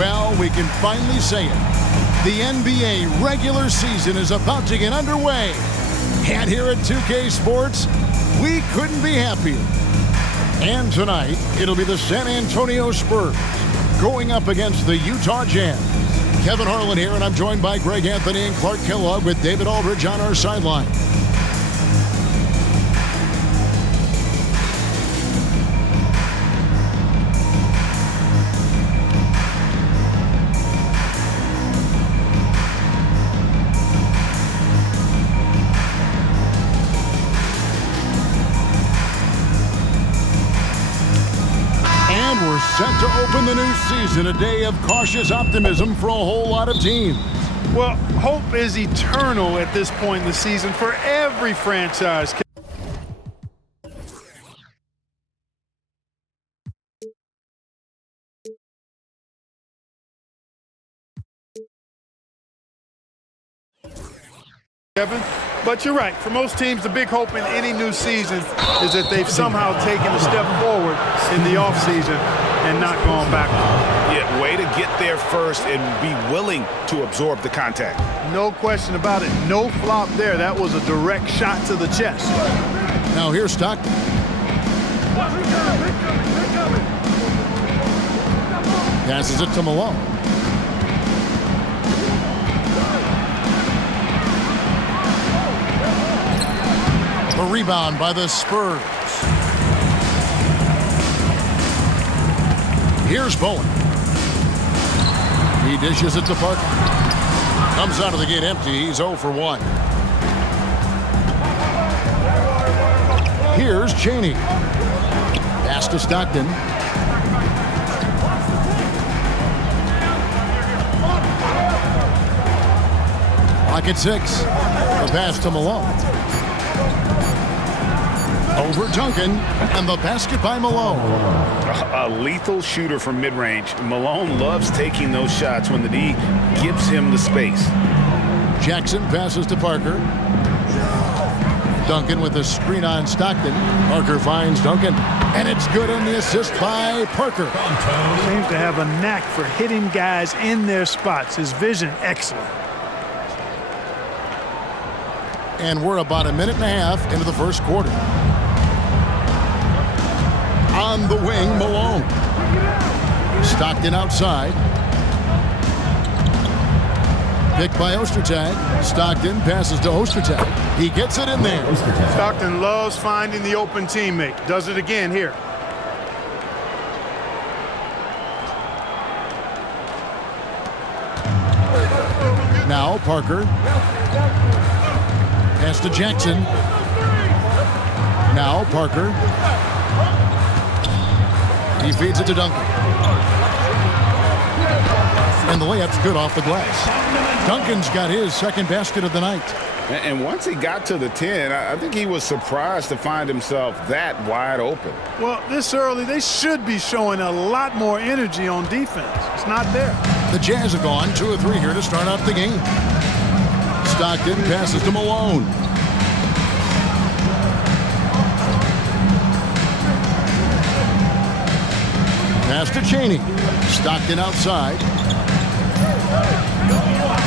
Well, we can finally say it. The NBA regular season is about to get underway. And here at 2K Sports, we couldn't be happier. And tonight, it'll be the San Antonio Spurs going up against the Utah Jazz. Kevin Harlan here, and I'm joined by Greg Anthony and Clark Kellogg with David Aldridge on our sideline. Set to open the new season, a day of cautious optimism for a whole lot of teams. Well, hope is eternal at this point in the season for every franchise. Kevin, but you're right. For most teams, the big hope in any new season is that they've somehow taken a step forward in the offseason and not gone backward. Yeah, way to get there first and be willing to absorb the contact. No question about it. No flop there. That was a direct shot to the chest. Now here's Stockton. Passes it to Malone. A rebound by the Spurs. Here's Bowen. He dishes it to Parker. Comes out of the gate empty. He's 0 for 1. Here's Chaney. Pass to Stockton. Pocket 6. The pass to Malone. Over Duncan, and the basket by Malone. A lethal shooter from mid-range. Malone loves taking those shots when the D gives him the space. Jackson passes to Parker. Duncan with a screen on Stockton. Parker finds Duncan, and it's good on the assist by Parker. Seems to have a knack for hitting guys in their spots. His vision, excellent. And we're about a minute and a half into the first quarter. On the wing, Malone. Stockton outside. Picked by Ostertag. Stockton passes to Ostertag. He gets it in there. Stockton loves finding the open teammate. Does it again here. Now Parker. Pass to Jackson. Now Parker. He feeds it to Duncan. And the layup's good off the glass. Duncan's got his second basket of the night. And once he got to the 10, I think he was surprised to find himself that wide open. Well, this early, they should be showing a lot more energy on defense. It's not there. The Jazz have gone 2 of 3 here to start out the game. Stockton passes to Malone. Pass to Chaney. Stockton outside.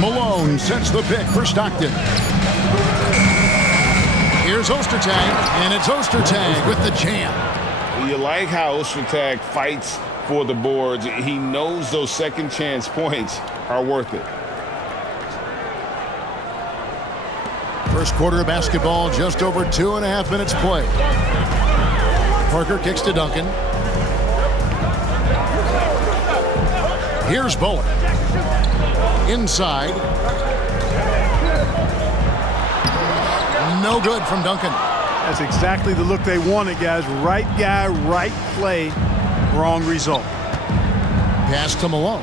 Malone sets the pick for Stockton. Here's Ostertag, and it's Ostertag with the jam. You like how Ostertag fights for the boards. He knows those second chance points are worth it. First quarter of basketball, just over 2.5 minutes played. Parker kicks to Duncan. Here's Bowen. Inside. No good from Duncan. That's exactly the look they wanted, guys. Right guy, right play, wrong result. Pass to Malone.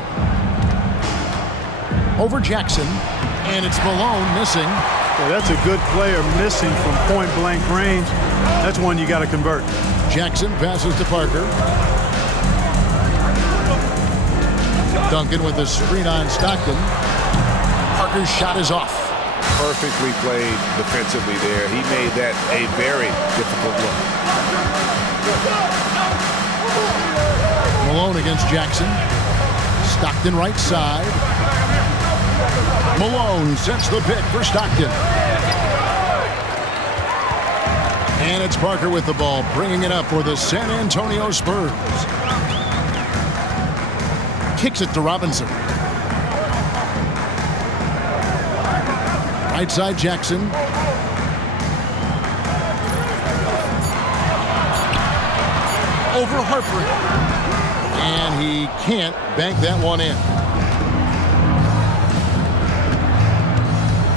Over Jackson, and it's Malone missing. Yeah, that's a good player missing from point-blank range. That's one you got to convert. Jackson passes to Parker. Duncan with a screen on Stockton. Parker's shot is off. Perfectly played defensively there. He made that a very difficult look. Malone against Jackson. Stockton right side. Malone sets the pick for Stockton. And it's Parker with the ball, bringing it up for the San Antonio Spurs. Kicks it to Robinson. Right side Jackson. Over Harper. And he can't bank that one in.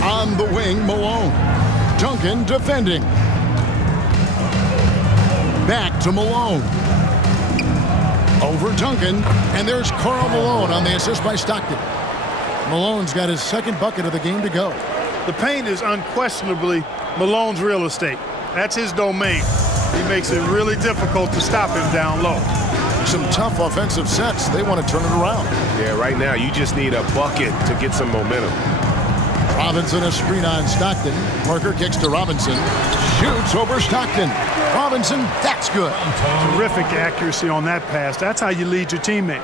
On the wing, Malone. Duncan defending. Back to Malone. Over Duncan. And there's Karl Malone on the assist by Stockton. Malone's got his second bucket of the game to go. The paint is unquestionably Malone's real estate. That's his domain. He makes it really difficult to stop him down low. Some tough offensive sets. They want to turn it around. Yeah, right now you just need a bucket to get some momentum. Robinson a screen on Stockton. Parker kicks to Robinson. Shoots over Stockton. Robinson, that's good. Terrific accuracy on that pass. That's how you lead your teammate.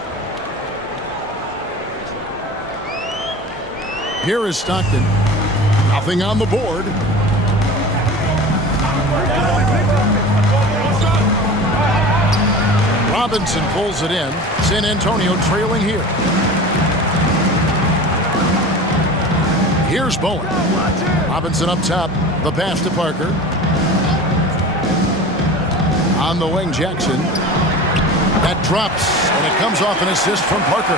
Here is Stockton. Nothing on the board. Robinson pulls it in. San Antonio trailing here. Here's Bowen. Robinson up top. The pass to Parker. On the wing, Jackson. That drops, and it comes off an assist from Parker.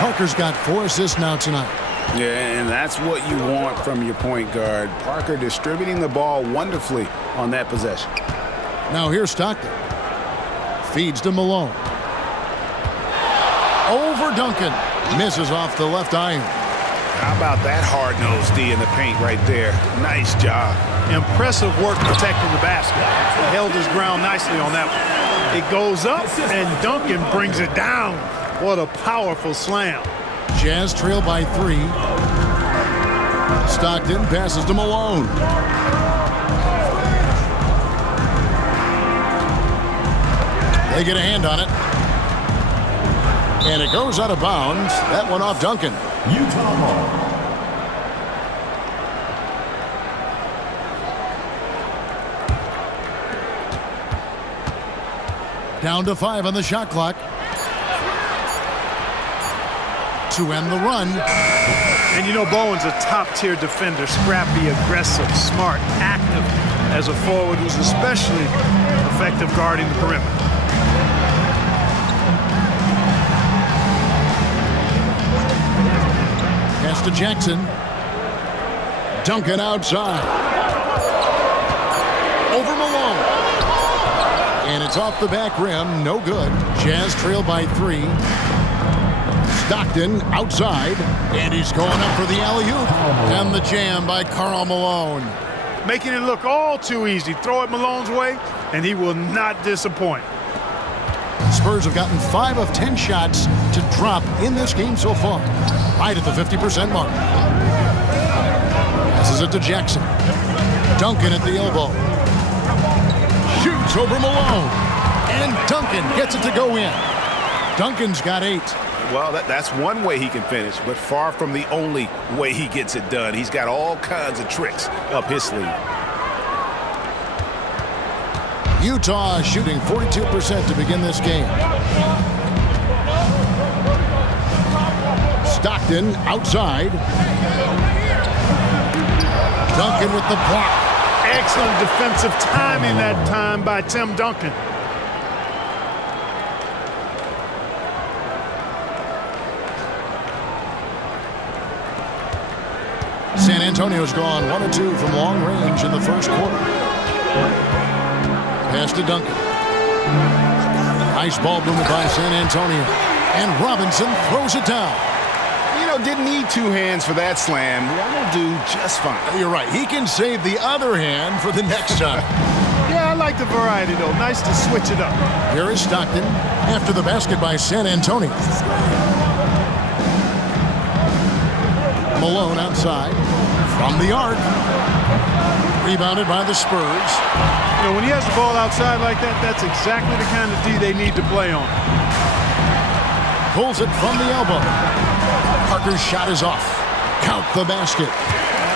Parker's got 4 assists now tonight. Yeah, and that's what you want from your point guard. Parker distributing the ball wonderfully on that possession. Now here's Stockton. Feeds to Malone. Over Duncan. Misses off the left iron. How about that hard-nosed D in the paint right there? Nice job. Impressive work protecting the basket. He held his ground nicely on that one. It goes up, and Duncan brings it down. What a powerful slam. Jazz trail by 3. Stockton passes to Malone. They get a hand on it. And it goes out of bounds. That one off Duncan. Utah ball. Down to 5 on the shot clock. To end the run. And you know Bowen's a top-tier defender. Scrappy, aggressive, smart, active. As a forward who's especially effective guarding the perimeter. Pass to Jackson. Duncan outside. Over Malone. And it's off the back rim. No good. Jazz trail by 3. Stockton outside. And he's going up for the alley-oop. And the jam by Karl Malone. Making it look all too easy. Throw it Malone's way, and he will not disappoint. Spurs have gotten 5 of 10 shots to drop in this game so far. Right at the 50% mark. Passes it to Jackson. Duncan at the elbow. Shoots over Malone. And Duncan gets it to go in. Duncan's got 8. Well, that's one way he can finish, but far from the only way he gets it done. He's got all kinds of tricks up his sleeve. Utah shooting 42% to begin this game. Stockton outside. Duncan with the block. Excellent defensive timing that time by Tim Duncan. San Antonio's gone 1 of 2 from long range in the first quarter. Pass to Duncan. Nice ball movement by San Antonio. And Robinson throws it down. You know, didn't need 2 hands for that slam. One will do just fine. You're right. He can save the other hand for the next time. Yeah, I like the variety, though. Nice to switch it up. Here is Stockton after the basket by San Antonio. Malone outside from the arc. Rebounded by the Spurs. You know, when he has the ball outside like that, that's exactly the kind of D they need to play on. Pulls it from the elbow. Parker's shot is off. Count the basket.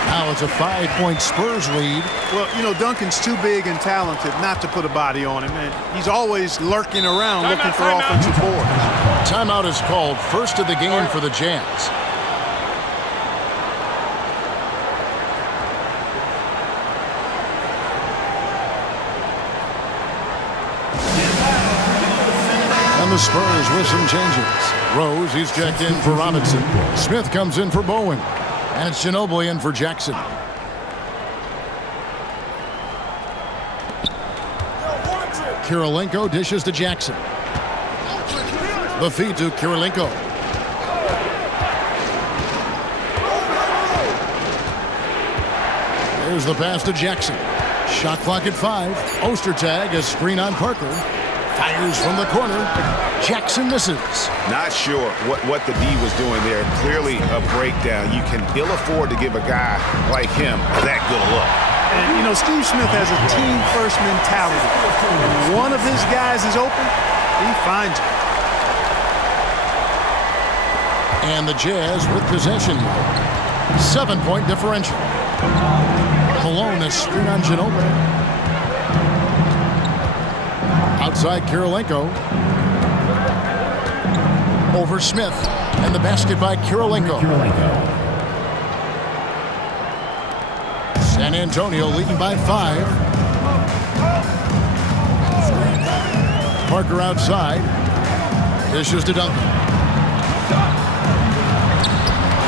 Now it's a 5-point Spurs lead. Well, you know, Duncan's too big and talented not to put a body on him, and he's always lurking around looking for offensive boards. Timeout is called. First of the game for the Jazz. And the Spurs with some changes. Rose, he's checked in for Robinson. Smith comes in for Bowen. And it's Ginobili in for Jackson. Kirilenko dishes to Jackson. The feed to Kirilenko. There's the pass to Jackson. Shot clock at 5. Ostertag, a screen on Parker. Fires from the corner. Jackson misses. Not sure what the D was doing there. Clearly a breakdown. You can ill afford to give a guy like him that good a look. And, you know, Steve Smith has a team-first mentality. When one of his guys is open, he finds it. And the Jazz with possession. 7-point differential. Malone is screen on Ginobili. Outside Kirilenko. Over Smith. And the basket by Kirilenko. San Antonio leading by 5. Parker outside. Dishes to Duncan.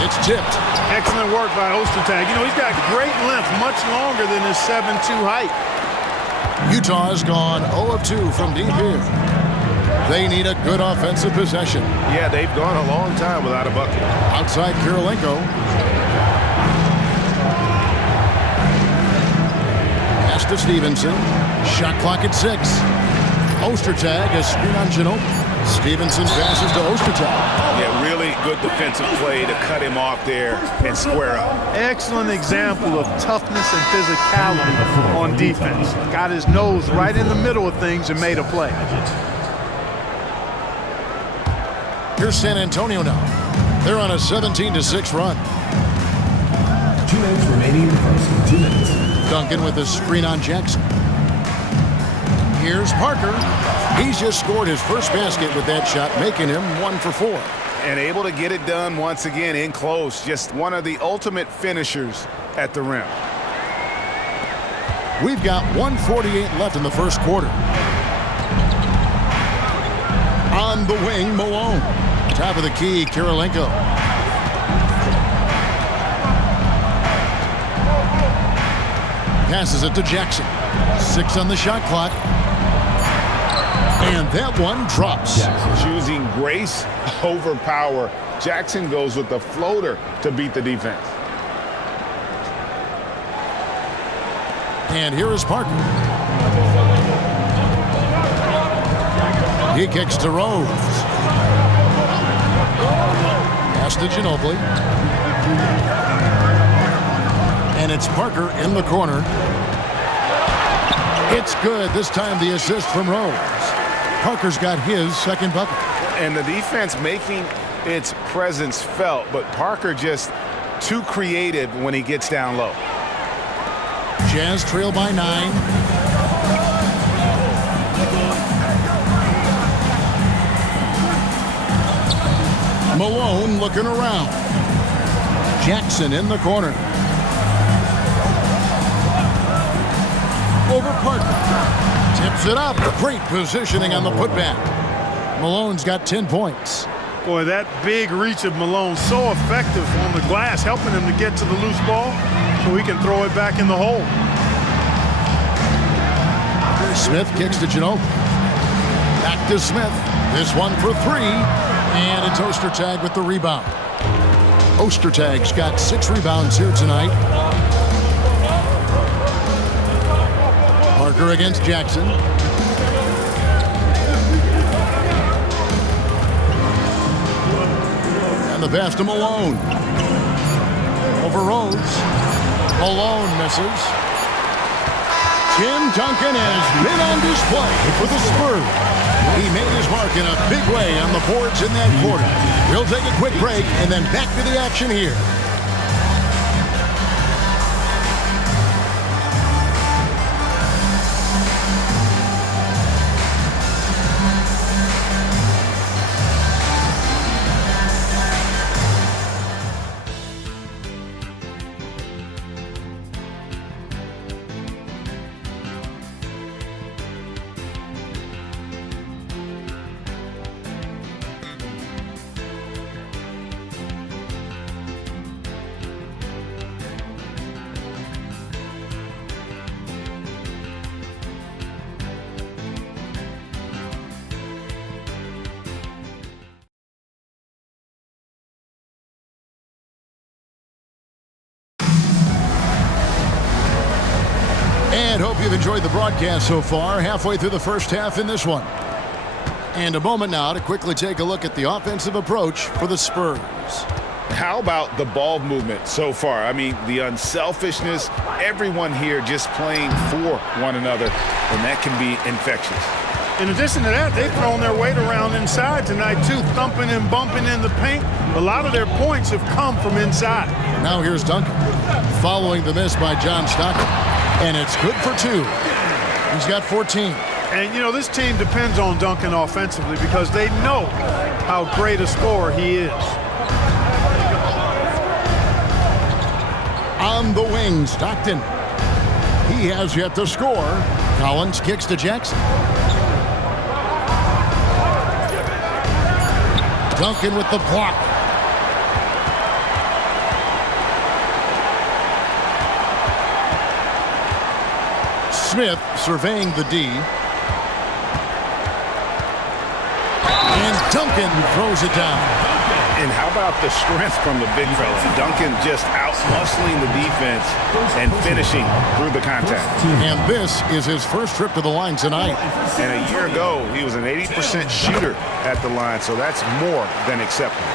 It's tipped. Excellent work by Ostertag. You know, he's got great length, much longer than his 7'2" height. Utah has gone 0 of 2 from deep here. They need a good offensive possession. Yeah, they've gone a long time without a bucket. Outside Kirilenko. Pass to Stevenson. Shot clock at 6. Ostertag, a screen on Ginobili. Stevenson passes to Ostertag. Yeah, really good defensive play to cut him off there and square up. Excellent example of toughness and physicality on defense. Got his nose right in the middle of things and made a play. Here's San Antonio now. They're on a 17-6 run. 2 minutes remaining in the first. 2 minutes. Duncan with a screen on Jackson. Here's Parker. He's just scored his first basket with that shot, making him 1 for 4. And able to get it done once again in close. Just one of the ultimate finishers at the rim. We've got 1:48 left in the first quarter. On the wing, Malone. Top of the key, Kirilenko. Passes it to Jackson. 6 on the shot clock. And that one drops. Choosing grace over power. Jackson goes with the floater to beat the defense. And here is Parker. He kicks to Rose. Pass to Ginobili. And it's Parker in the corner. It's good. This time the assist from Rose. Parker's got his second bucket. And the defense making its presence felt, but Parker just too creative when he gets down low. Jazz trail by 9. Malone looking around. Jackson in the corner. Over Parker. Tips it up. Great positioning on the putback. Malone's got 10 points. Boy, that big reach of Malone, so effective on the glass, helping him to get to the loose ball so he can throw it back in the hole. Smith kicks to Ginobili. Back to Smith. This one for 3. And it's Ostertag with the rebound. Ostertag's got 6 rebounds here tonight. Parker against Jackson. And the pass to Malone. Over Rose. Malone misses. Tim Duncan has been on display for the Spurs. He made his mark in a big way on the boards in that quarter. We'll take a quick break and then back to the action here. And hope you've enjoyed the broadcast so far, halfway through the first half in this one. And a moment now to quickly take a look at the offensive approach for the Spurs. How about the ball movement so far? I mean, the unselfishness, everyone here just playing for one another, and that can be infectious. In addition to that, they've thrown their weight around inside tonight, too, thumping and bumping in the paint. A lot of their points have come from inside. Now here's Duncan, following the miss by John Stockton. And it's good for 2. He's got 14. And, you know, this team depends on Duncan offensively because they know how great a scorer he is. On the wing, Stockton. He has yet to score. Collins kicks to Jackson. Duncan with the block. Smith surveying the D. And Duncan throws it down. And how about the strength from the big fella? Duncan just out-muscling the defense and finishing through the contact. And this is his first trip to the line tonight. And a year ago, he was an 80% shooter at the line, so that's more than acceptable.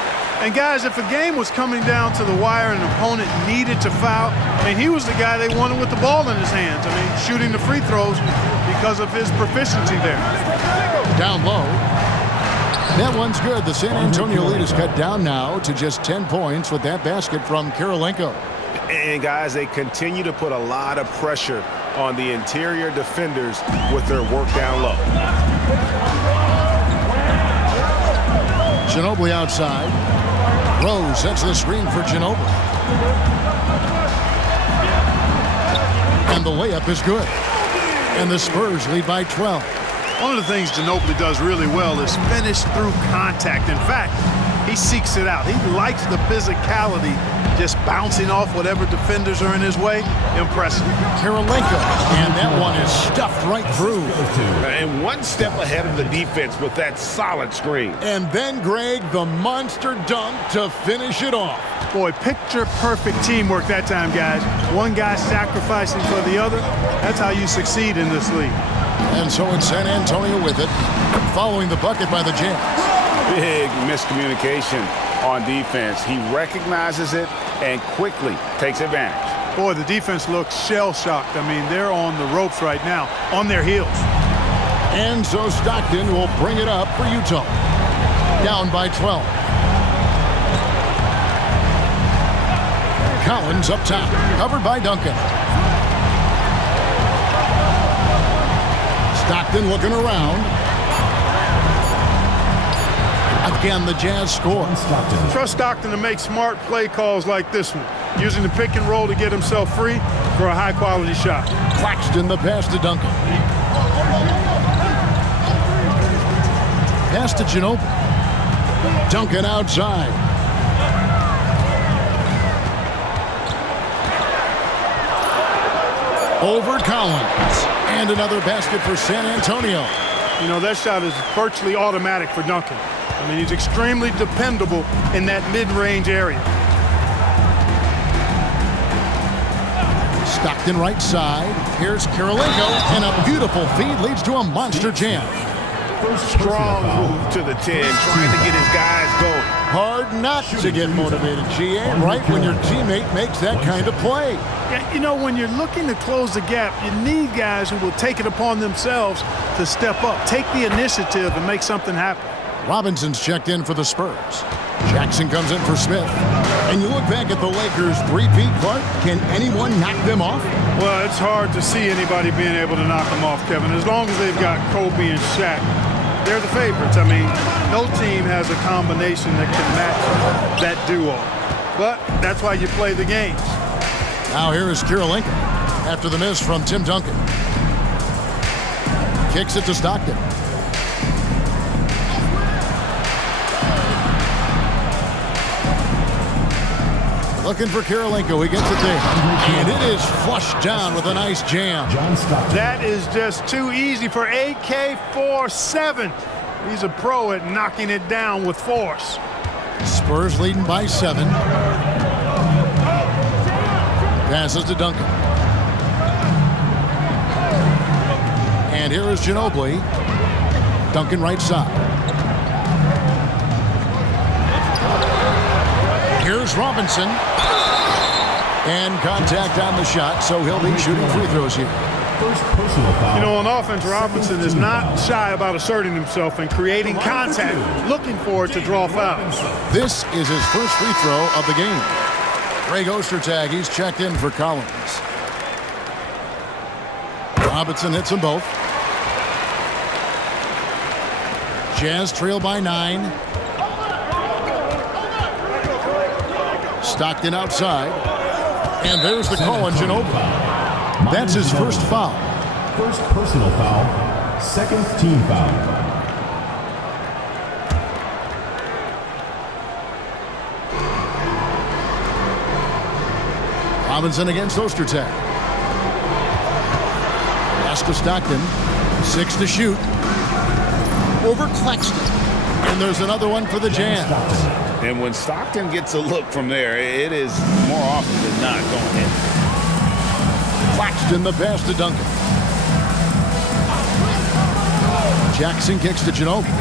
And, guys, if a game was coming down to the wire and an opponent needed to foul, I mean, he was the guy they wanted with the ball in his hands. I mean, shooting the free throws because of his proficiency there. Down low. That one's good. The San Antonio lead is cut down now to just 10 points with that basket from Kirilenko. And, guys, they continue to put a lot of pressure on the interior defenders with their work down low. Ginobili outside. Rose sets the screen for Ginobili. And the layup is good. And the Spurs lead by 12. One of the things Ginobili does really well is finish through contact. In fact, he seeks it out. He likes the physicality, just bouncing off whatever defenders are in his way. Impressive. Kirilenko, and that one is stuffed right through. And one step ahead of the defense with that solid screen. And then, Greg, the monster dunk to finish it off. Boy, picture-perfect teamwork that time, guys. One guy sacrificing for the other. That's how you succeed in this league. And so it's San Antonio with it, following the bucket by the Jazz. Big miscommunication on defense. He recognizes it and quickly takes advantage. Boy, the defense looks shell-shocked. I mean, they're on the ropes right now, on their heels. And so Stockton will bring it up for Utah. Down by 12. Collins up top, covered by Duncan. Stockton looking around. Again, the Jazz score. Trust Stockton to make smart play calls like this one, using the pick and roll to get himself free for a high-quality shot. Claxton the pass to Duncan. Pass to Ginobili. Duncan outside. Over Collins. And another basket for San Antonio. You know, that shot is virtually automatic for Duncan. I mean, he's extremely dependable in that mid-range area. Stockton right side. Here's Kirilenko. And a beautiful feed leads to a monster jam. Strong move to the 10, trying to get his guys going. Hard not got to get motivated, GA, right when your teammate makes that kind of play. Yeah, you know, when you're looking to close the gap, you need guys who will take it upon themselves to step up, take the initiative, and make something happen. Robinson's checked in for the Spurs. Jackson comes in for Smith. And you look back at the Lakers' three-peat, Clark. Can anyone knock them off? Well, it's hard to see anybody being able to knock them off, Kevin. As long as they've got Kobe and Shaq, they're the favorites. I mean, no team has a combination that can match that duo. But that's why you play the games. Now here is Kirilenko after the miss from Tim Duncan. Kicks it to Stockton. Looking for Kirilenko. He gets it there. And it is flushed down with a nice jam. That is just too easy for AK-47. He's a pro at knocking it down with force. Spurs leading by 7. Passes to Duncan. And here is Ginobili. Duncan right side. Here's Robinson. And contact on the shot, so he'll be shooting free throws here. First personal foul. You know, on offense, Robinson is not shy about asserting himself and creating contact, looking for it to draw fouls. This is his first free throw of the game. Greg Ostertag, he's checked in for Collins. Robinson hits them both. Jazz trail by 9. Stockton outside. And there's the call on Ginobili. That's his first foul. First personal foul. Second team foul. Robinson against Ostertag. Pass to Stockton. 6 to shoot. Over Claxton. And there's another one for the Jazz. And when Stockton gets a look from there, it is more often than not going in. Claxton the pass to Duncan. Jackson kicks to Ginobili.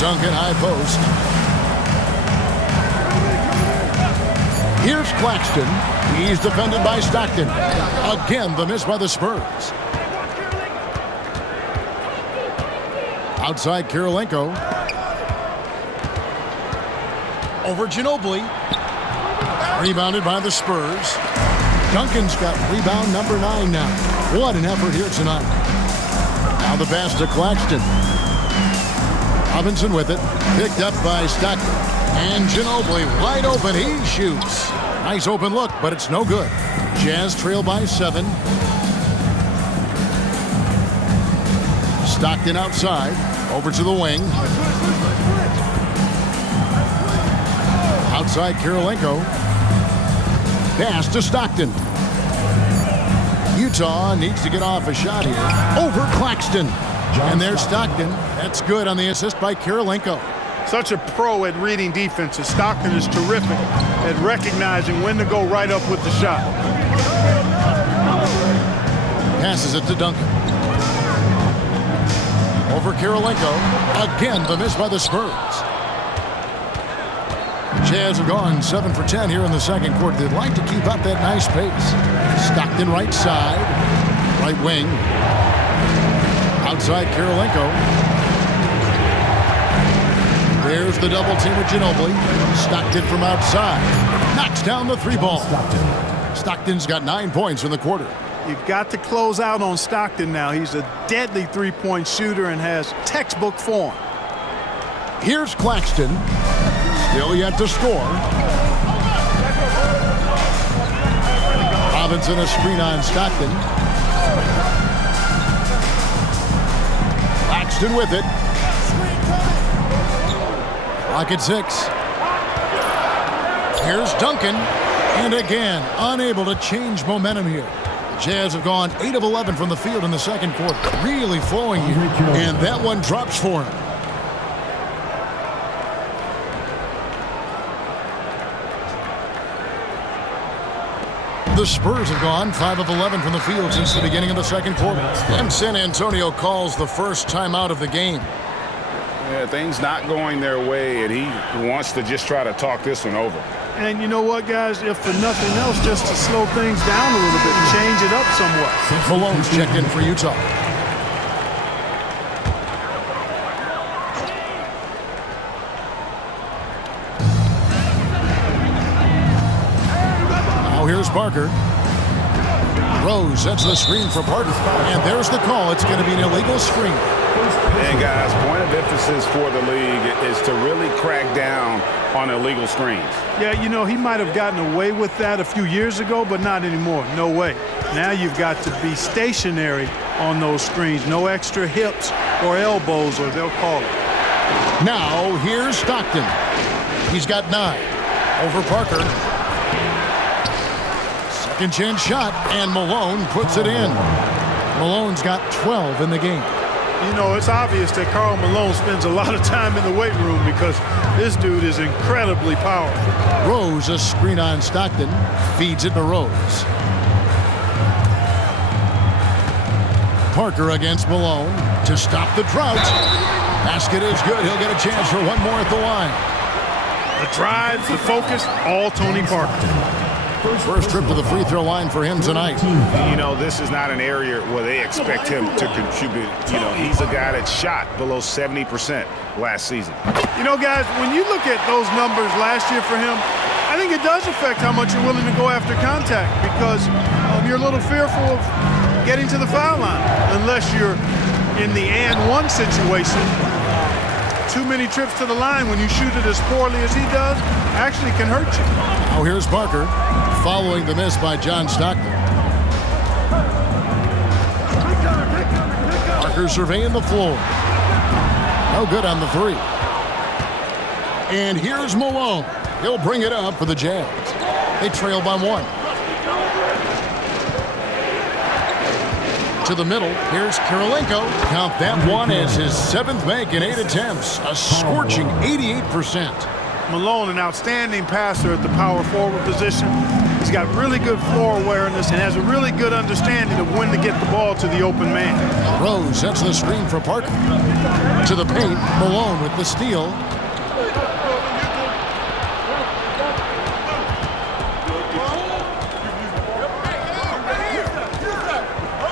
Duncan high post. Here's Claxton. He's defended by Stockton. Again, the miss by the Spurs. Outside Kirilenko. Over Ginobili. Rebounded by the Spurs. Duncan's got rebound number 9 now. What an effort here tonight. Now the pass to Claxton. Robinson with it. Picked up by Stockton. And Ginobili wide open. He shoots. Nice open look, but it's no good. Jazz trail by 7. Stockton outside. Over to the wing. Outside Kirilenko. Pass to Stockton. Utah needs to get off a shot here. Over Claxton. And there's Stockton. That's good on the assist by Kirilenko. Such a pro at reading defenses. Stockton is terrific at recognizing when to go right up with the shot. Passes it to Duncan. Over Kirilenko. Again, the miss by the Spurs. Jazz have gone 7 for 10 here in the second quarter. They'd like to keep up that nice pace. Stockton right side. Right wing. Outside Kirilenko. There's the double team with Ginobili. Stockton from outside. Knocks down the 3-ball. Stockton's got 9 points in the quarter. You've got to close out on Stockton now. He's a deadly three-point shooter and has textbook form. Here's Claxton. Still yet to score. Robinson a screen on Stockton. Claxton with it. Clock at 6. Here's Duncan. And again, unable to change momentum here. The Jazz have gone 8 of 11 from the field in the second quarter. Really flowing here. And that one drops for him. The Spurs have gone 5 of 11 from the field since the beginning of the second quarter. And San Antonio calls the first timeout of the game. Yeah, things not going their way, and he wants to just try to talk this one over. And you know what, guys? If for nothing else, just to slow things down a little bit and change it up somewhat. Malone's checked in for Utah. Now here's Parker. Rose sets the screen for Parker. And there's the call. It's going to be an illegal screen. And guys, point of emphasis for the league is to really crack down on illegal screens. Yeah, you know, he might have gotten away with that a few years ago, but not anymore. No way. Now you've got to be stationary on those screens. No extra hips or elbows, or they'll call it. Now here's Stockton. He's got 9. Over Parker. Second chance shot, and Malone puts it in. Malone's got 12 in the game. You know, it's obvious that Karl Malone spends a lot of time in the weight room because this dude is incredibly powerful. Rose, a screen on Stockton, feeds it to Rose. Parker against Malone to stop the drought. Basket is good. He'll get a chance for one more at the line. The drive, the focus, all Tony Parker. First trip to the free throw line for him tonight. You know, this is not an area where they expect him to contribute. You know, he's a guy that shot below 70% last season. You know, guys, when you look at those numbers last year for him, I think it does affect how much you're willing to go after contact because you're a little fearful of getting to the foul line unless you're in the and one situation. Too many trips to the line when you shoot it as poorly as he does actually can hurt you. Now here's Parker following the miss by John Stockton. Parker surveying the floor. No good on the 3. And here's Malone. He'll bring it up for the Jazz. They trail by 1. To the middle, here's Kirilenko. Count that one as his 7th make in 8 attempts. A scorching 88%. Malone, an outstanding passer at the power forward position. He's got really good floor awareness and has a really good understanding of when to get the ball to the open man. Rose sets the screen for Parker. To the paint, Malone with the steal.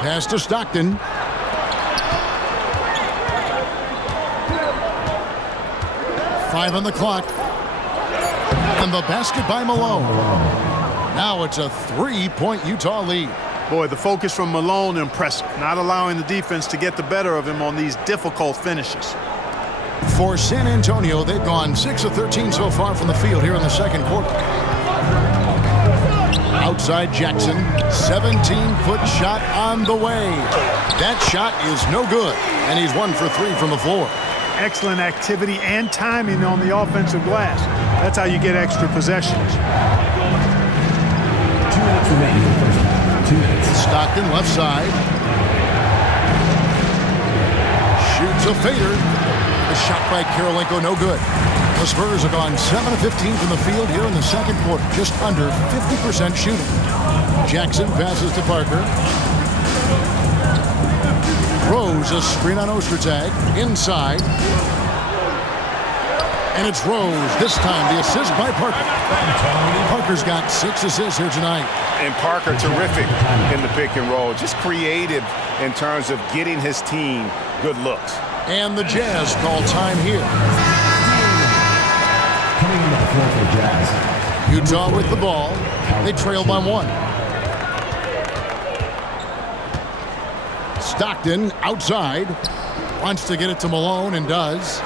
Pass to Stockton. Five on the clock. And the basket by Malone. Now it's a 3-point Utah lead. Boy, the focus from Malone, impressive. Not allowing the defense to get the better of him on these difficult finishes. For San Antonio, they've gone 6 of 13 so far from the field here in the second quarter. Outside Jackson, 17-foot shot on the way. That shot is no good, and he's 1 for 3 from the floor. Excellent activity and timing on the offensive glass. That's how you get extra possessions. 2 minutes remaining in the first half. 2 minutes. Stockton left side. Shoots a fader. The shot by Kirilenko, no good. The Spurs have gone 7 of 15 from the field here in the second quarter, just under 50% shooting. Jackson passes to Parker. Rose, a screen on Ostertag, inside. And it's Rose, this time the assist by Parker. Parker's got 6 assists here tonight. And Parker, terrific in the pick and roll. Just creative in terms of getting his team good looks. And the Jazz call time here. Coming into the floor for the Jazz. Utah with the ball. They trail by 1. Stockton outside. Wants to get it to Malone and does.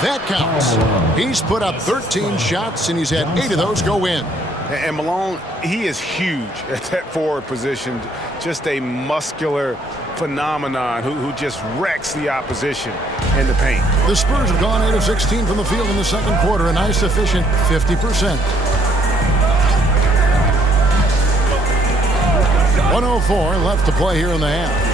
That counts. He's put up 13 shots and he's had 8 of those go in. And Malone, he is huge at that forward position. Just a muscular phenomenon who just wrecks the opposition in the paint. The Spurs have gone 8 of 16 from the field in the second quarter, a nice efficient 50%. 104 left to play here in the half.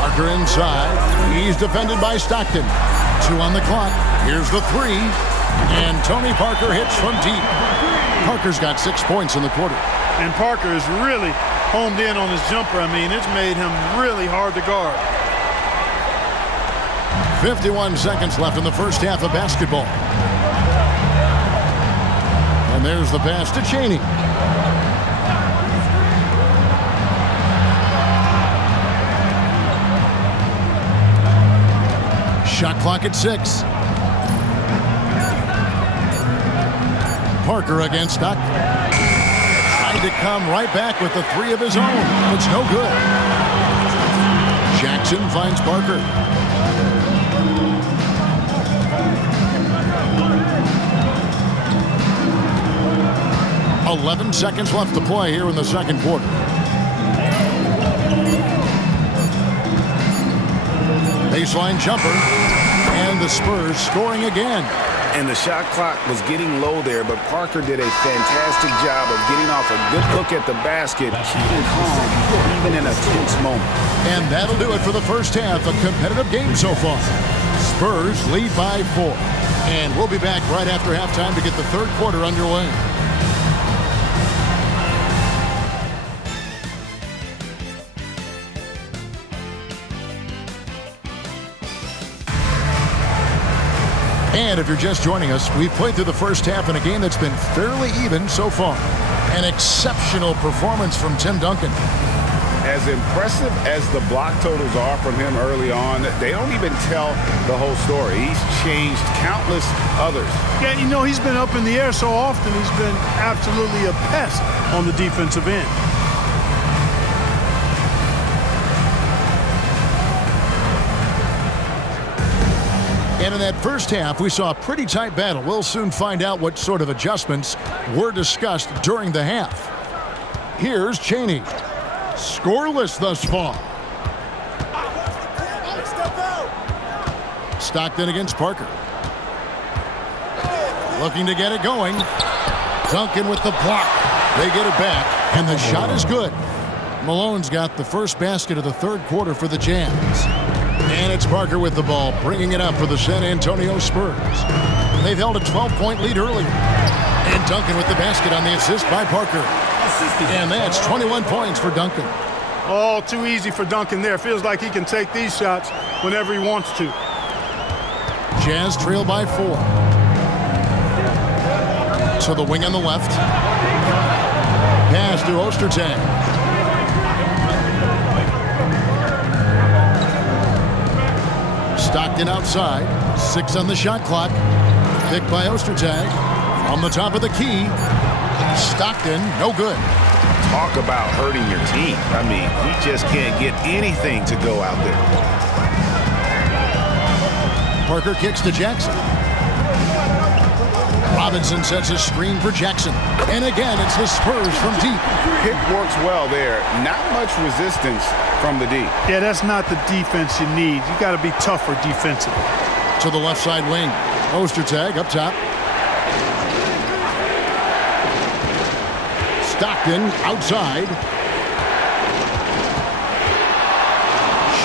Parker inside. He's defended by Stockton. 2 on the clock. Here's the 3. And Tony Parker hits from deep. Parker's got 6 points in the quarter. And Parker is really homed in on his jumper. I mean, it's made him really hard to guard. 51 seconds left in the first half of basketball. And there's the pass to Cheney. Shot clock at 6. Parker against Stockton. Trying to come right back with the 3 of his own. It's no good. Jackson finds Parker. .11 seconds left to play here in the second quarter. Baseline jumper, and the Spurs scoring again. And the shot clock was getting low there, but Parker did a fantastic job of getting off a good look at the basket, keeping calm even in a tense moment. And that'll do it for the first half. A competitive game so far. Spurs lead by 4. And we'll be back right after halftime to get the third quarter underway. And if you're just joining us, we've played through the first half in a game that's been fairly even so far. An exceptional performance from Tim Duncan. As impressive as the block totals are from him early on, they don't even tell the whole story. He's changed countless others. Yeah, you know, he's been up in the air so often, he's been absolutely a pest on the defensive end. And in that first half, we saw a pretty tight battle. We'll soon find out what sort of adjustments were discussed during the half. Here's Cheney. Scoreless thus far. Stockton against Parker. Looking to get it going. Duncan with the block. They get it back, and the shot is good. Malone's got the first basket of the third quarter for the Jazz. And it's Parker with the ball, bringing it up for the San Antonio Spurs. They've held a 12-point lead earlier. And Duncan with the basket on the assist by Parker. And that's 21 points for Duncan. Oh, too easy for Duncan there. Feels like he can take these shots whenever he wants to. Jazz trail by 4. To the wing on the left. Pass to Ostertag. Stockton outside. 6 on the shot clock. Picked by Ostertag. From the top of the key. Stockton, no good. Talk about hurting your team. I mean, he just can't get anything to go out there. Parker kicks to Jackson. Robinson sets a screen for Jackson. And again, it's the Spurs from deep. Pick works well there. Not much resistance from the D. Yeah, that's not the defense you need. You got to be tougher defensively. To the left side wing. Ostertag up top. Stockton outside.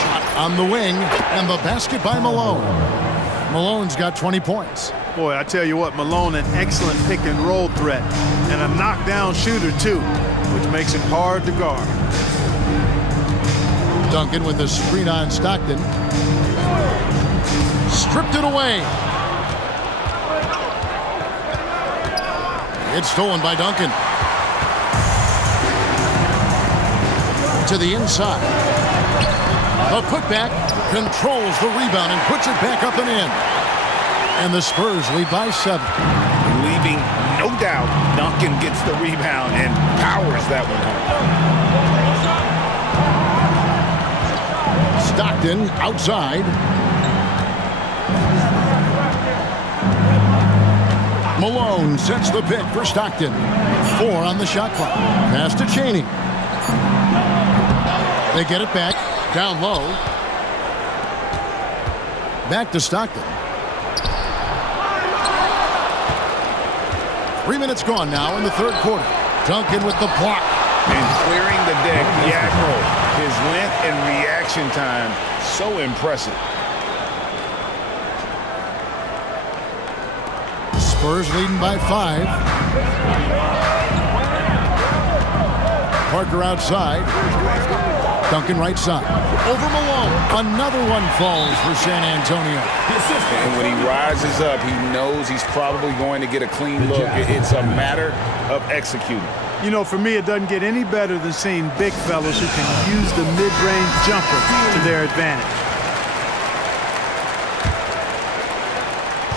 Shot on the wing, and the basket by Malone. Malone's got 20 points. Boy, I tell you what, Malone, an excellent pick and roll threat, and a knockdown shooter too, which makes it hard to guard. Duncan with a screen on Stockton. Stripped it away. It's stolen by Duncan. To the inside. The putback controls the rebound and puts it back up and in. And the Spurs lead by 7. Leaving no doubt, Duncan gets the rebound and powers that one home. Stockton outside. Malone sets the pick for Stockton. 4 on the shot clock. Pass to Cheney. They get it back, down low. Back to Stockton. 3 minutes gone now in the third quarter. Duncan with the block. And clearing the deck, diagonal. His length and reaction time, so impressive. Spurs leading by 5. Parker outside. Duncan right side. Over Malone. Another one falls for San Antonio. And when he rises up, he knows he's probably going to get a clean look. It's a matter of executing. You know, for me, it doesn't get any better than seeing big fellas who can use the mid-range jumper to their advantage.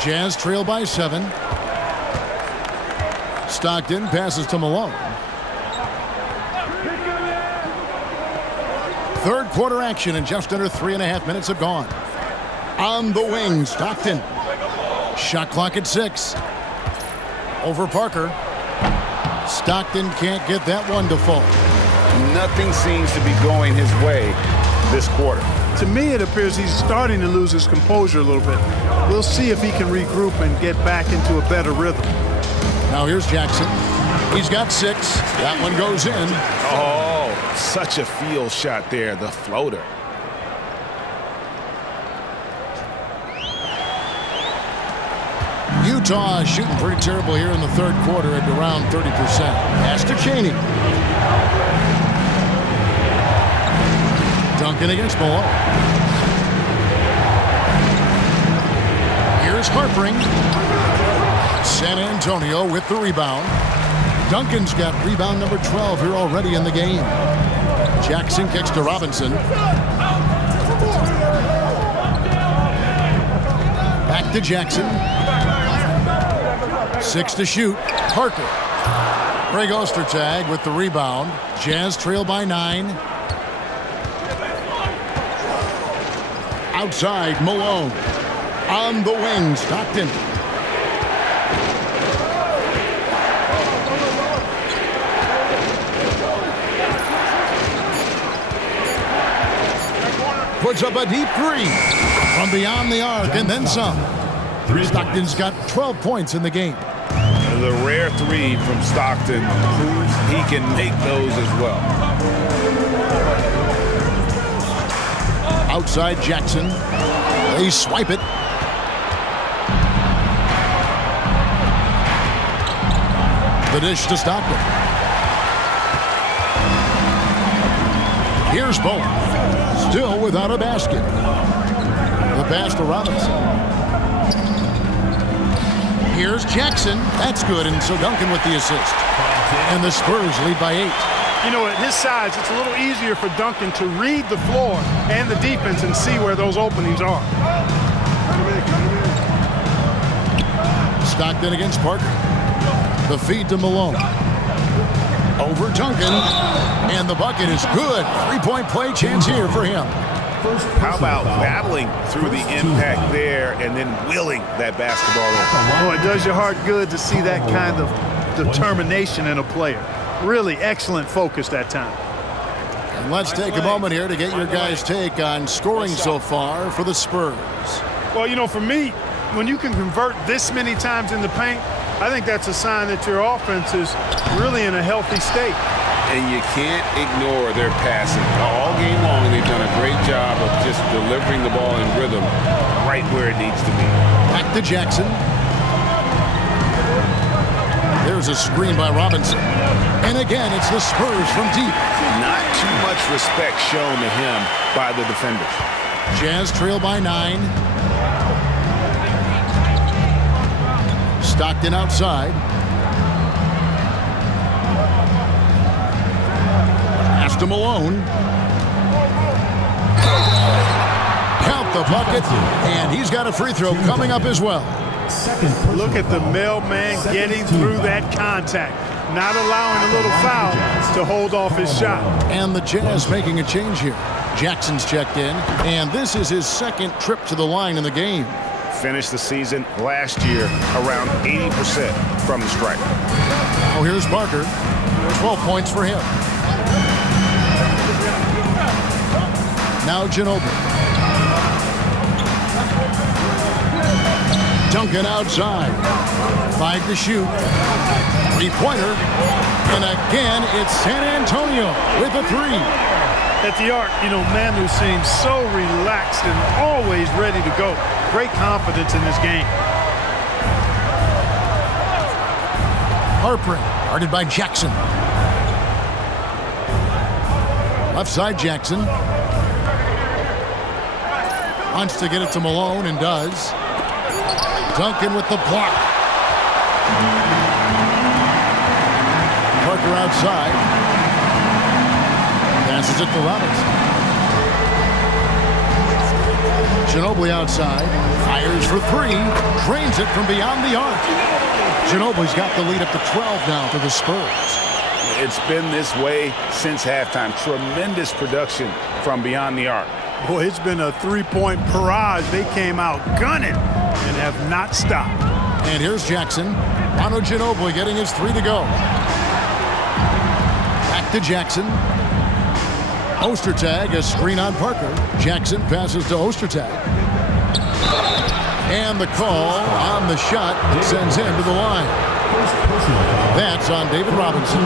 Jazz trail by 7. Stockton passes to Malone. Third quarter action and just under 3.5 minutes have gone. On the wing, Stockton. Shot clock at 6. Over Parker. Stockton can't get that one to fall. Nothing seems to be going his way this quarter. To me, it appears he's starting to lose his composure a little bit. We'll see if he can regroup and get back into a better rhythm. Now here's Jackson. He's got 6. That one goes in. Oh, such a field shot there, the floater. Utah is shooting pretty terrible here in the third quarter at around 30%. Pass to Chaney. Duncan against Malone. Here's Harpering. San Antonio with the rebound. Duncan's got rebound number 12 here already in the game. Jackson kicks to Robinson. Back to Jackson. 6 to shoot. Parker. Greg Ostertag with the rebound. Jazz trail by 9. Outside, Malone. On the wing, Stockton. Puts up a deep 3 from beyond the arc and then some. Stockton's got 12 points in the game. The rare 3 from Stockton proves he can make those as well. Outside Jackson. They swipe it. The dish to Stockton. Here's Bowen. Still without a basket. The pass to Robinson. Here's Jackson. That's good, and so Duncan with the assist. And the Spurs lead by 8. You know, at his size, it's a little easier for Duncan to read the floor and the defense and see where those openings are. Stockton against Parker. The feed to Malone. Over Duncan. And the bucket is good. 3-point play chance here for him. How about battling through the impact there and then willing that basketball over? Oh, it does your heart good to see that kind of determination in a player. Really excellent focus that time. And let's take a moment here to get your guys' take on scoring so far for the Spurs. Well, you know, for me, when you can convert this many times in the paint, I think that's a sign that your offense is really in a healthy state. And you can't ignore their passing. All game long, they've done a great job of just delivering the ball in rhythm right where it needs to be. Back to Jackson. There's a screen by Robinson. And again, it's the Spurs from deep. Not too much respect shown to him by the defenders. Jazz trail by 9. Stockton outside. Pass to Malone. Count the bucket, and he's got a free throw coming up as well. Look at the mailman getting through that contact, not allowing a little foul to hold off his shot. And the Jazz making a change here. Jackson's checked in, and this is his second trip to the line in the game. Finished the season last year around 80% from the stripe. Oh, here's Parker. 12 points for him. Now Ginobili. Duncan outside. 5 to shoot. 3-pointer. And again, it's San Antonio with a 3. At the arc, you know, Manu seems so relaxed and always ready to go. Great confidence in this game. Harpering, guarded by Jackson. Left side, Jackson. Wants to get it to Malone and does. Duncan with the block. Parker outside. Passes it to Robinson. Ginobili outside. Fires for three. Drains it from beyond the arc. Ginobili's got the lead up to 12 now for the Spurs. It's been this way since halftime. Tremendous production from beyond the arc. Boy, it's been a three-point barrage. They came out gunning and have not stopped. And here's Jackson. Manu Ginobili getting his three to go. Back to Jackson. Ostertag, a screen on Parker. Jackson passes to Ostertag. And the call on the shot sends him to the line. That's on David Robinson.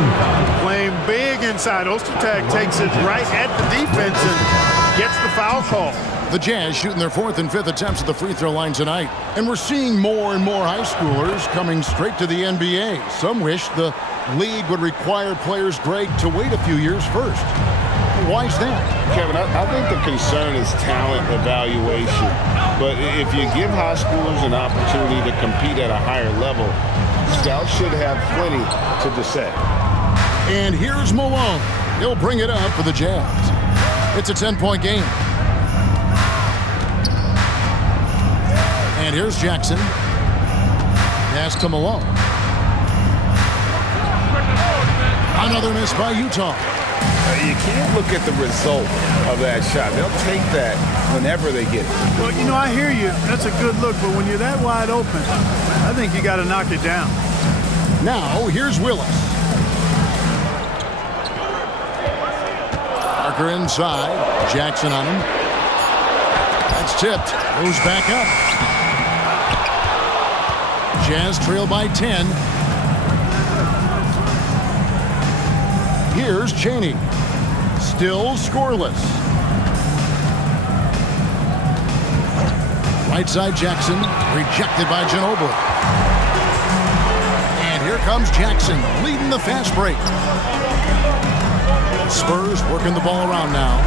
Playing big inside. Ostertag takes it right at the defense and gets the foul call. The Jazz shooting their fourth and fifth attempts at the free throw line tonight. And we're seeing more and more high schoolers coming straight to the NBA. Some wish the league would require players, Greg, to wait a few years first. Why is that? Kevin, I think the concern is talent evaluation. But if you give high schoolers an opportunity to compete at a higher level, scouts should have plenty to decide. And here's Malone. He'll bring it up for the Jazz. It's a 10-point game. And here's Jackson. Pass to Malone. Another miss by Utah. You can't look at the result of that shot. They'll take that whenever they get it. Well, you know, I hear you. That's a good look. But when you're that wide open, I think you got to knock it down. Now, here's Willis. Parker inside. Jackson on him. That's tipped. Goes back up. Jazz trail by 10. Here's Chaney. Still scoreless. Right side Jackson. Rejected by Ginobili. And here comes Jackson leading the fast break. Spurs working the ball around now.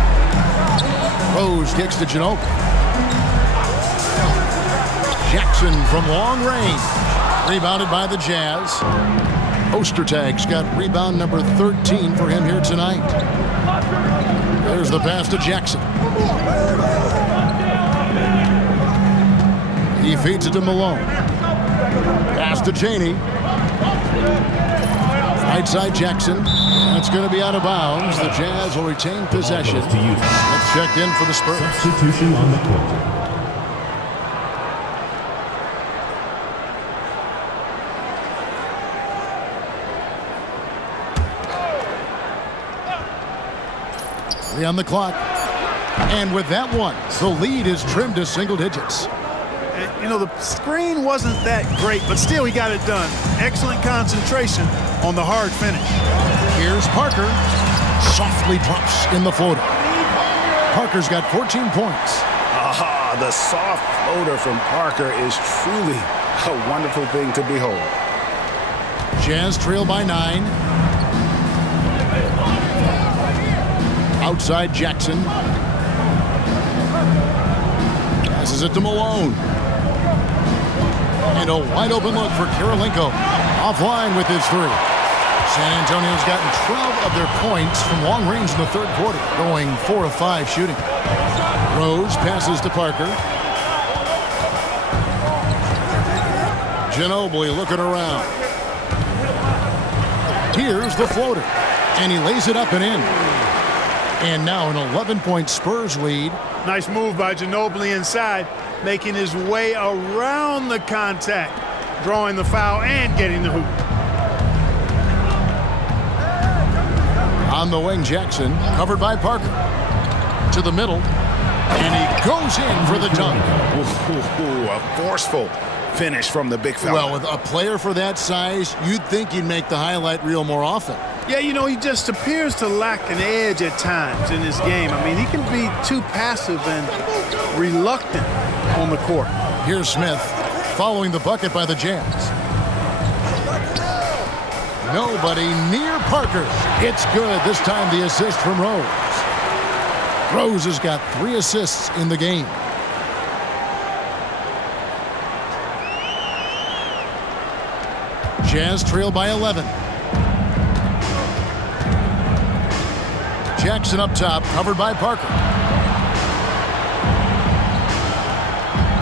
Rose kicks to Ginobili. Jackson from long range. Rebounded by the Jazz. Ostertag's got rebound number 13 for him here tonight. There's the pass to Jackson. He feeds it to Malone. Pass to Chaney. Right side Jackson. That's going to be out of bounds. The Jazz will retain possession. That's checked in for the Spurs. Substitution on the court. On the clock. And with that one, the lead is trimmed to single digits. And, you know, the screen wasn't that great, but still he got it done. Excellent concentration on the hard finish. Here's Parker. Softly drops in the floater. Parker's got 14 points. Aha, the soft floater from Parker is truly a wonderful thing to behold. Jazz trail by 9. Outside Jackson. Passes it to Malone. And a wide open look for Karolinko. Offline with his three. San Antonio's gotten 12 of their points from long range in the third quarter, going 4 of 5 shooting. Rose passes to Parker. Ginobili looking around. Here's the floater. And he lays it up and in. And now an 11-point Spurs lead. Nice move by Ginobili inside, making his way around the contact, drawing the foul and getting the hoop. On the wing, Jackson, covered by Parker. To the middle, and he goes in for the dunk. Ooh, a forceful finish from the big fella. Well, with a player for that size, you'd think he'd make the highlight reel more often. Yeah, you know, he just appears to lack an edge at times in his game. I mean, he can be too passive and reluctant on the court. Here's Smith following the bucket by the Jazz. Nobody near Parker. It's good. This time the assist from Rose. Rose has got 3 assists in the game. Jazz trail by 11. Jackson up top, covered by Parker.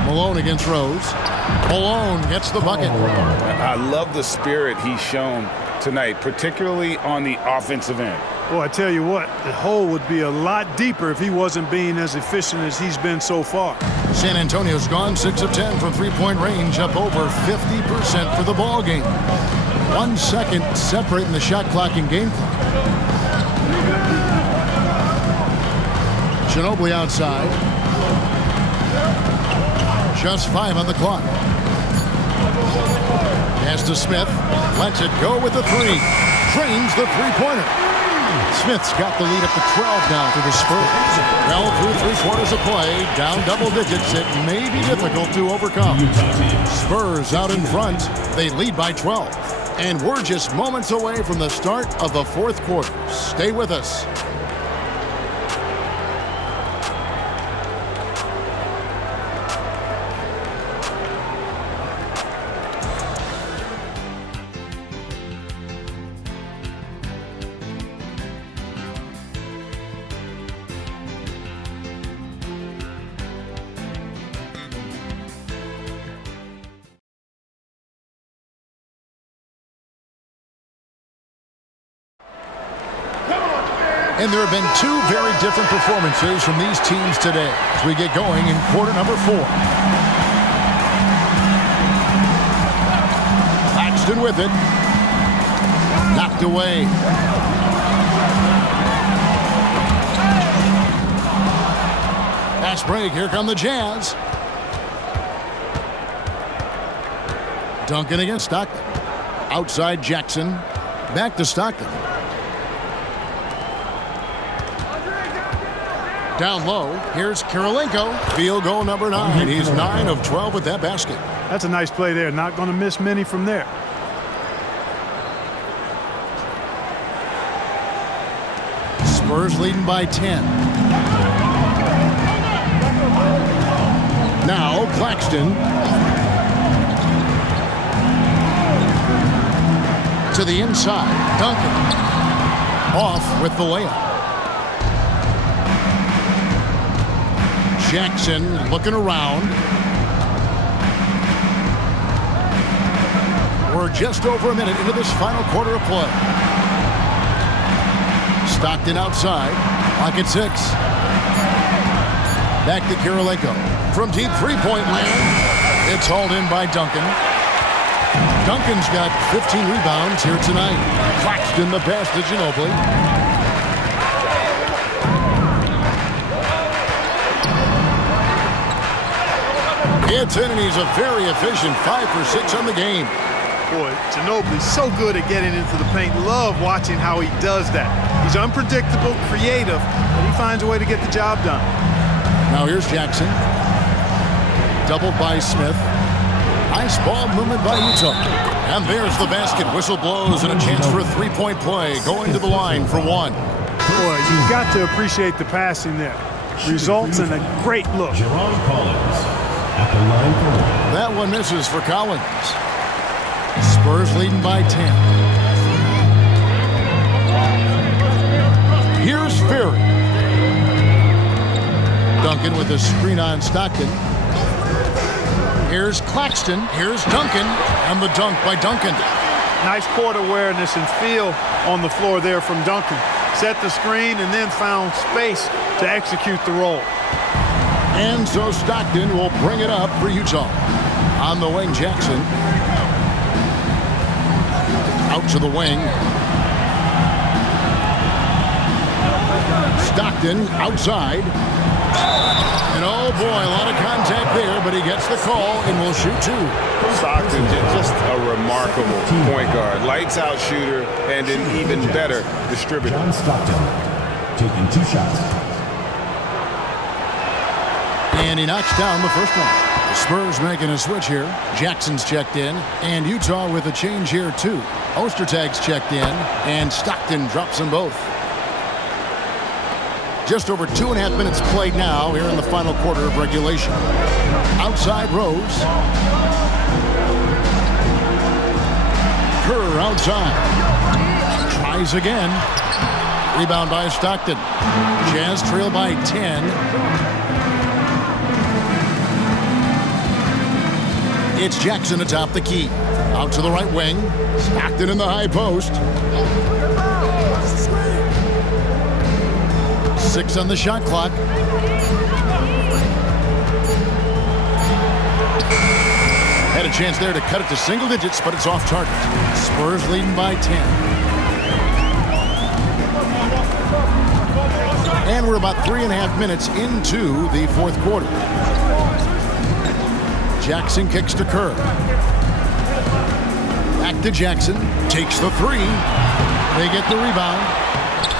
Malone against Rose. Malone gets the bucket. I love the spirit he's shown tonight, particularly on the offensive end. Well, I tell you what, the hole would be a lot deeper if he wasn't being as efficient as he's been so far. San Antonio's gone 6 of 10 from three-point range, up over 50% for the ball game. 1 second separating the shot clock and game clock. Ginobili outside. Just 5 on the clock. Pass to Smith. Lets it go with the 3. Drains the three-pointer. Smith's got the lead up to 12 now to the Spurs. Well, through 3 quarters of play, down double digits, it may be difficult to overcome. Spurs out in front. They lead by 12. And we're just moments away from the start of the 4th quarter. Stay with us. And there have been 2 very different performances from these teams today as we get going in quarter number 4. Claxton with it. Knocked away. Fast break. Here come the Jazz. Duncan against Stockton. Outside Jackson. Back to Stockton. Down low, here's Kirilenko. Field goal number 9. He's 9 of 12 with that basket. That's a nice play there. Not going to miss many from there. Spurs leading by 10. Now Claxton. To the inside. Duncan. Off with the layup. Jackson looking around. We're just over a minute into this final quarter of play. Stockton outside. Clock at 6. Back to Kirilenko. From deep three-point land. It's hauled in by Duncan. Duncan's got 15 rebounds here tonight. Claxton the pass to Ginobili. Gets in, and he's a very efficient 5 for 6 on the game. Boy, Ginobili's so good at getting into the paint. Love watching how he does that. He's unpredictable, creative, but he finds a way to get the job done. Now here's Jackson. Doubled by Smith. Nice ball movement by Utah. And there's the basket. Whistle blows and a chance for a 3-point play. Going to the line for 1. Boy, you've got to appreciate the passing there. Results in a great look. Jerron Collins. At the line for 1. That one misses for Collins. Spurs leading by 10. Here's Ferry. Duncan with a screen on Stockton. Here's Claxton. Here's Duncan. And the dunk by Duncan. Nice court awareness and feel on the floor there from Duncan. Set the screen and then found space to execute the roll. And so Stockton will bring it up for Utah. On the wing, Jackson. Out to the wing. Stockton outside. And oh boy, a lot of contact there, but he gets the call and will shoot 2. Stockton, just a remarkable point guard. Lights out shooter and an even better distributor. John Stockton taking 2 shots. And he knocks down the first one. The Spurs making a switch here. Jackson's checked in. And Utah with a change here too. Ostertag's checked in. And Stockton drops them both. Just over 2.5 minutes played now here in the final quarter of regulation. Outside Rose. Kerr outside. Tries again. Rebound by Stockton. Jazz trail by 10. It's Jackson atop the key. Out to the right wing. Stockton in the high post. 6 on the shot clock. Had a chance there to cut it to single digits, but it's off target. Spurs leading by 10. And we're about 3.5 minutes into the fourth quarter. Jackson kicks to Kerr. Back to Jackson. Takes the three. They get the rebound.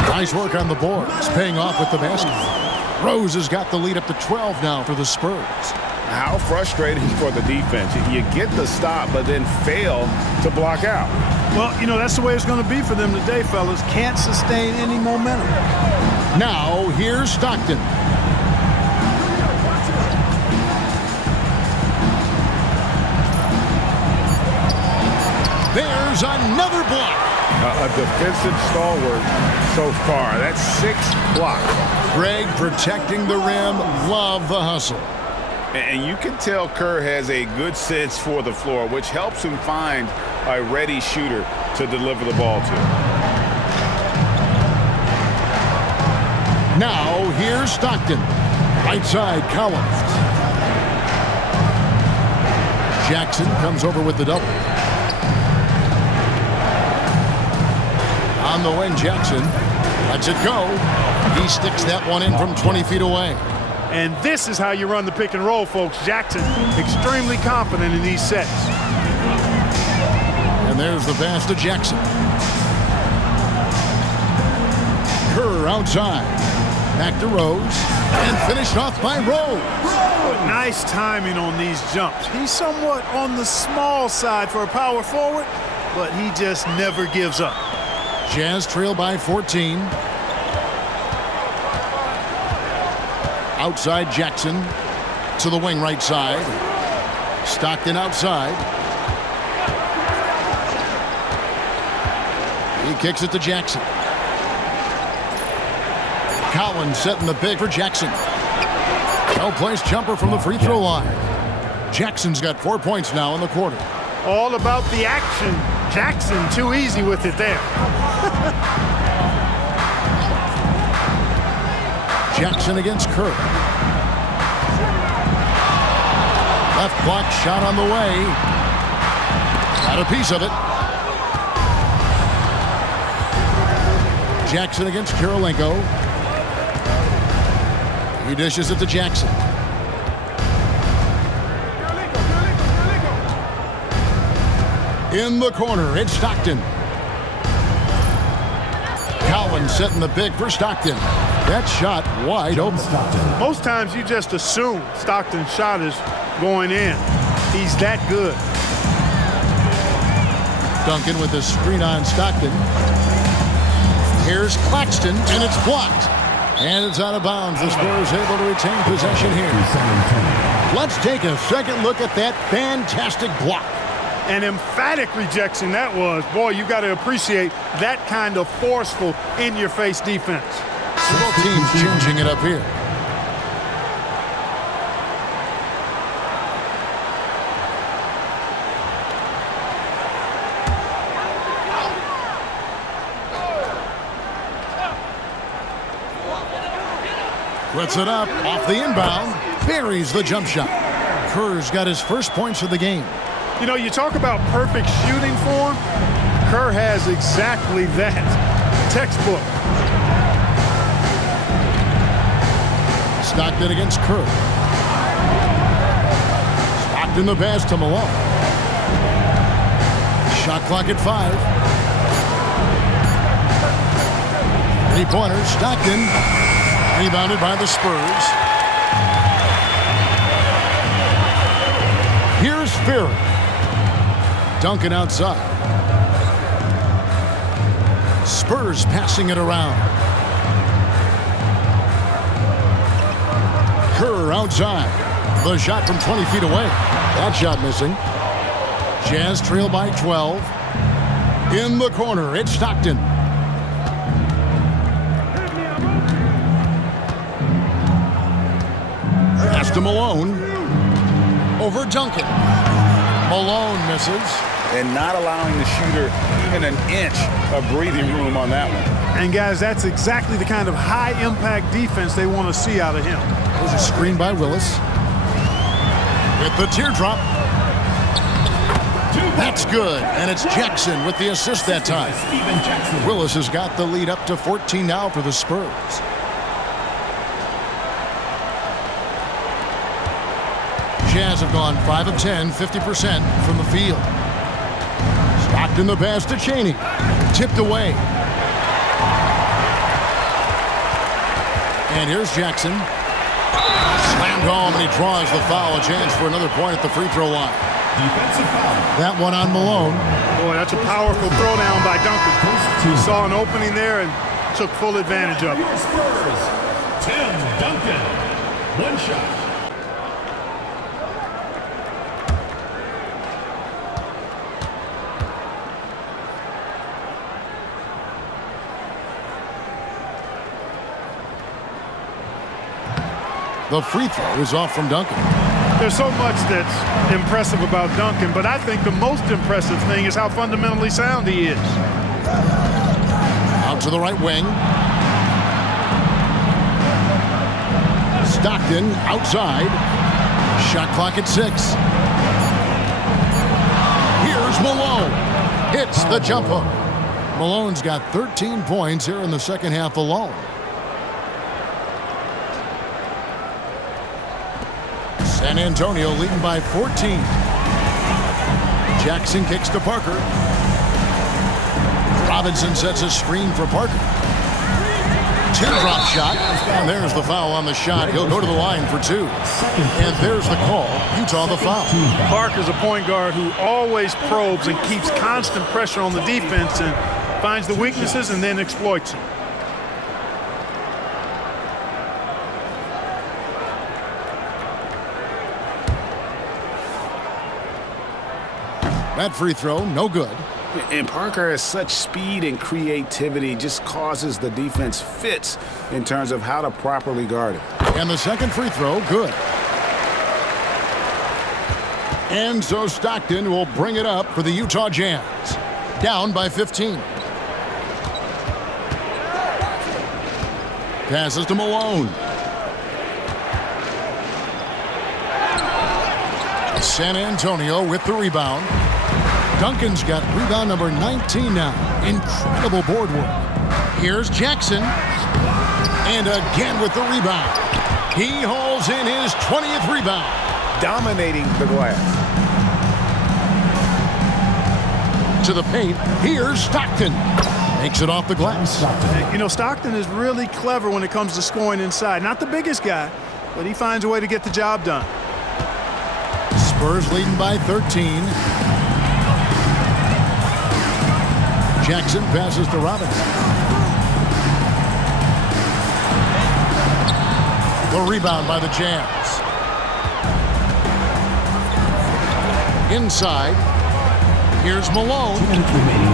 Nice work on the boards. Paying off with the basket. Rose has got the lead up to 12 now for the Spurs. How frustrating for the defense. You get the stop, but then fail to block out. Well, you know, that's the way it's going to be for them today, fellas. Can't sustain any momentum. Now, here's Stockton. There's another block. A defensive stalwart so far. That's 6 blocks. Greg protecting the rim. Love the hustle. And you can tell Kerr has a good sense for the floor, which helps him find a ready shooter to deliver the ball to. Now, here's Stockton. Right side, Collins. Jackson comes over with the double. On the wing, Jackson lets it go. He sticks that one in from 20 feet away. And this is how you run the pick and roll, folks. Jackson extremely confident in these sets. And there's the pass to Jackson. Kerr outside. Back to Rose. And finished off by Rose. Nice timing on these jumps. He's somewhat on the small side for a power forward, but he just never gives up. Jazz trail by 14. Outside Jackson to the wing right side. Stockton outside. He kicks it to Jackson. Collins setting the big for Jackson. No-place jumper from the free throw line. Jackson's got 4 points now in the quarter. All about the action. Jackson too easy with it there. Jackson against Kerr. Left block shot on the way. Got a piece of it. Jackson against Karolinko. He dishes it to Jackson. In the corner, it's Stockton. Collins setting the big for Stockton. That shot wide open. Most times you just assume Stockton's shot is going in. He's that good. Duncan with the screen on Stockton. Here's Claxton, and it's blocked. And it's out of bounds. The Spurs able to retain possession here. Let's take a second look at that fantastic block. An emphatic rejection that was. Boy, you got to appreciate that kind of forceful, in-your-face defense. Both teams changing it up here. Puts it up off the inbound. Buries the jump shot. Kerr's got his first points of the game. You know, you talk about perfect shooting form. Kerr has exactly that. Textbook. Stockton against Kerr. Stockton the pass to Malone. Shot clock at 5. 3-pointer. Stockton. Rebounded by the Spurs. Here's Fury. Duncan outside. Spurs passing it around. Kerr outside. The shot from 20 feet away. That shot missing. Jazz trail by 12. In the corner, it's Stockton. Pass to Malone. Over Duncan. Malone misses. And not allowing the shooter even an inch of breathing room on that one. And guys, that's exactly the kind of high-impact defense they want to see out of him. There's a screen by Willis. With the teardrop. That's good, and it's Jackson with the assist that time. Willis has got the lead up to 14 now for the Spurs. Jazz have gone 5 of 10, 50% from the field. Stockton the pass to Chaney. Tipped away. And here's Jackson. Slammed home, and he draws the foul. A chance for another point at the free throw line. Defensive foul. That one on Malone. Boy, that's a powerful throwdown by Duncan. He saw an opening there and took full advantage of it. Spurs. Tim Duncan. One shot. The free throw is off from Duncan. There's so much that's impressive about Duncan, but I think the most impressive thing is how fundamentally sound he is. Out to the right wing. Stockton outside. Shot clock at 6. Here's Malone. Hits the jump hook. Malone's got 13 points here in the second half alone. San Antonio leading by 14. Jackson kicks to Parker. Robinson sets a screen for Parker. Teardrop shot. And there's the foul on the shot. He'll go to the line for 2. And there's the call. Utah the foul. Parker's a point guard who always probes and keeps constant pressure on the defense and finds the weaknesses and then exploits them. That free throw, no good. And Parker has such speed and creativity, just causes the defense fits in terms of how to properly guard it. And the second free throw, good. And so Stockton will bring it up for the Utah Jazz. Down by 15. Passes to Malone. San Antonio with the rebound. Duncan's got rebound number 19 now. Incredible board work. Here's Jackson. And again with the rebound. He hauls in his 20th rebound. Dominating the glass. To the paint. Here's Stockton. Makes it off the glass. You know, Stockton is really clever when it comes to scoring inside. Not the biggest guy, but he finds a way to get the job done. Spurs leading by 13. Jackson passes to Robinson. The rebound by the Jazz. Inside. Here's Malone.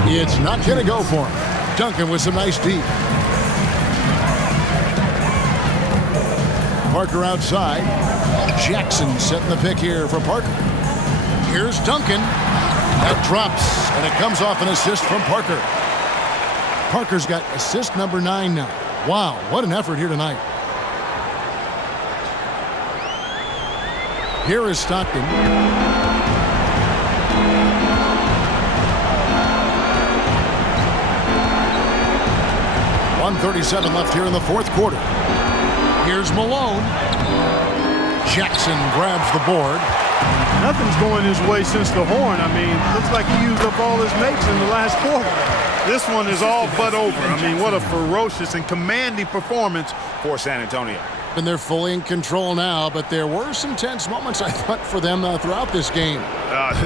It's not going to go for him. Duncan with some nice deep. Parker outside. Jackson setting the pick here for Parker. Here's Duncan. That drops, and it comes off an assist from Parker. Parker's got assist number 9 now. Wow, what an effort here tonight. Here is Stockton. .137 left here in the fourth quarter. Here's Malone. Jackson grabs the board. Nothing's going his way since the horn. I mean, looks like he used up all his mates in the last quarter. This one is all but over. I mean, what a ferocious and commanding performance for San Antonio. And they're fully in control now, but there were some tense moments, I thought, for them throughout this game.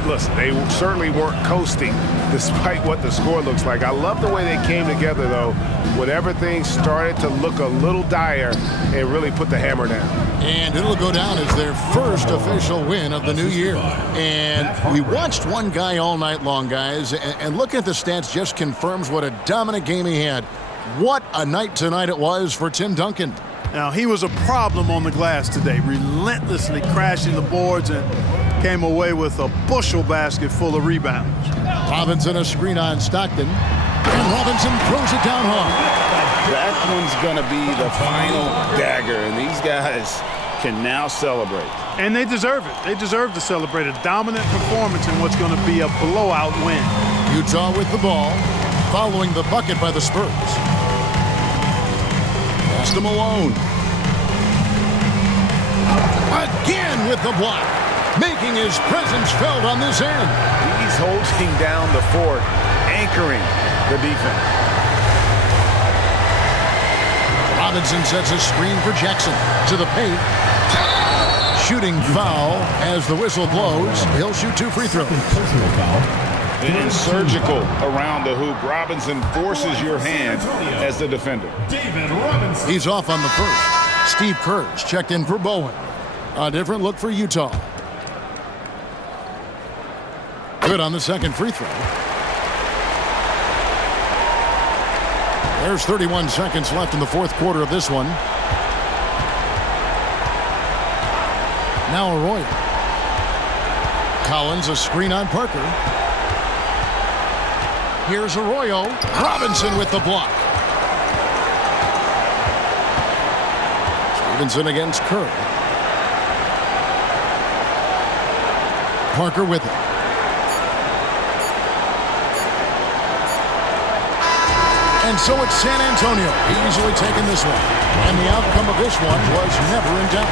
Listen, they certainly weren't coasting despite what the score looks like. I love the way they came together, though, when everything started to look a little dire and really put the hammer down. And it'll go down as their first official win of the new year. And we watched one guy all night long, guys, and looking at the stats just confirms what a dominant game he had. What a night tonight it was for Tim Duncan. Now, he was a problem on the glass today, relentlessly crashing the boards and came away with a bushel basket full of rebounds. Robinson a screen on Stockton, and Robinson throws it down hard. That one's going to be the final dagger, and these guys can now celebrate. And they deserve it. They deserve to celebrate a dominant performance in what's going to be a blowout win. Utah with the ball, following the bucket by the Spurs. Pass to Malone. Again with the block, making his presence felt on this end. He's holding down the fort, anchoring the defense. Robinson sets a screen for Jackson to the paint. Shooting foul as the whistle blows. He'll shoot 2 free throws. Personal foul. And surgical around the hoop. Robinson forces your hand as the defender. David Robinson. He's off on the first. Steve Kerr's checked in for Bowen. A different look for Utah. Good on the second free throw. There's 31 seconds left in the fourth quarter of this one. Now Arroyo. Collins a screen on Parker. Here's Arroyo. Robinson with the block. Stevenson against Kerr. Parker with it. And so it's San Antonio easily taking this one. And the outcome of this one was never in doubt.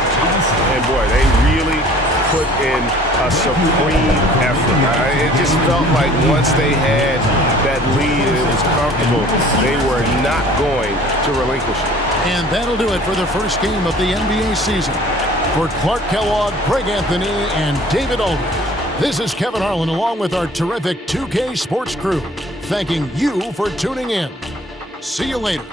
And boy, they really put in a supreme effort. It just felt like once they had that lead and it was comfortable, they were not going to relinquish it. And that'll do it for the first game of the NBA season. For Clark Kellogg, Greg Anthony, and David Aldridge, this is Kevin Harlan along with our terrific 2K Sports crew, thanking you for tuning in. See you later.